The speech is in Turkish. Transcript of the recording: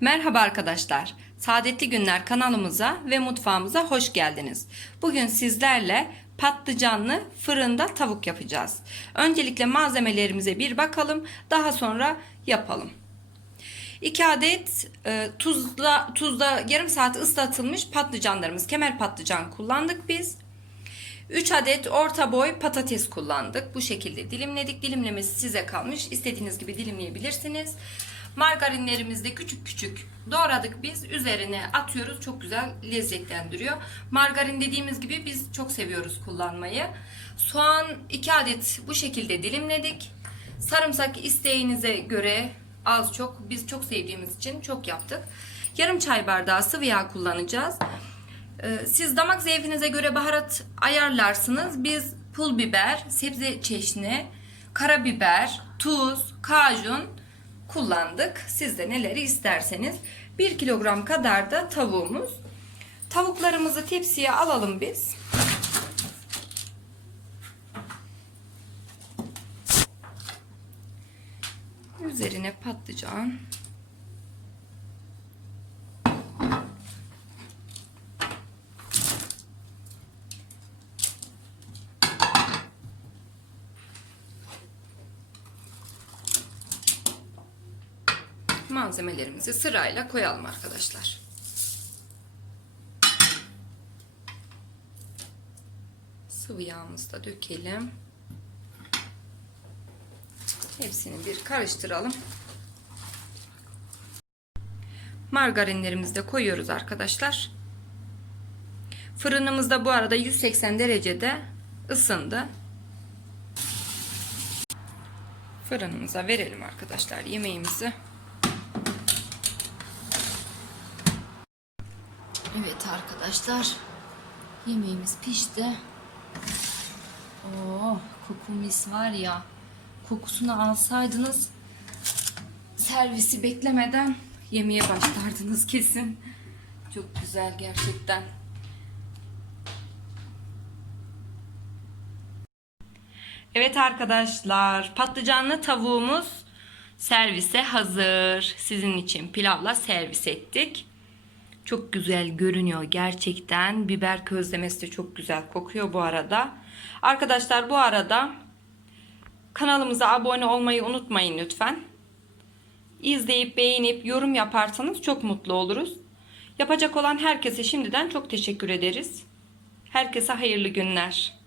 Merhaba arkadaşlar. Saadetli Günler kanalımıza ve mutfağımıza hoş geldiniz. Bugün sizlerle patlıcanlı fırında tavuk yapacağız. Öncelikle malzemelerimize bir bakalım, daha sonra yapalım. 2 adet e, tuzla tuzda yarım saat ıslatılmış patlıcanlarımız, kemer patlıcan kullandık biz. 3 adet orta boy patates kullandık. Bu şekilde dilimledik. Dilimlemesi size kalmış. İstediğiniz gibi dilimleyebilirsiniz. Margarinlerimizi de küçük küçük doğradık biz. Üzerine atıyoruz. Çok güzel lezzetlendiriyor. Margarin dediğimiz gibi biz çok seviyoruz kullanmayı. Soğan 2 adet bu şekilde dilimledik. Sarımsak isteğinize göre az çok biz çok sevdiğimiz için çok yaptık. Yarım çay bardağı sıvı yağ kullanacağız. Ee, Siz damak zevkinize göre baharat ayarlarsınız. Biz pul biber, sebze çeşni, karabiber, tuz, kajun kullandık. Siz de neleri isterseniz. 1 kilogram kadar da tavuğumuz. Tavuklarımızı tepsiye alalım biz. Üzerine patlıcan. Malzemelerimizi sırayla koyalım arkadaşlar. Sıvı yağımızı da dökelim. Hepsini bir karıştıralım. Margarinlerimizi de koyuyoruz arkadaşlar. Fırınımız da bu arada 180 derecede ısındı. Fırınımıza verelim arkadaşlar yemeğimizi. Evet arkadaşlar. Yemeğimiz pişti. Oo, koku mis var ya. Kokusunu alsaydınız servisi beklemeden yemeğe başlardınız kesin. Çok güzel gerçekten. Evet arkadaşlar, patlıcanlı tavuğumuz servise hazır. Sizin için pilavla servis ettik. Çok güzel görünüyor gerçekten. Biber közlemesi de çok güzel kokuyor bu arada. Arkadaşlar bu arada kanalımıza abone olmayı unutmayın lütfen. İzleyip beğenip yorum yaparsanız çok mutlu oluruz. Yapacak olan herkese şimdiden çok teşekkür ederiz. Herkese hayırlı günler.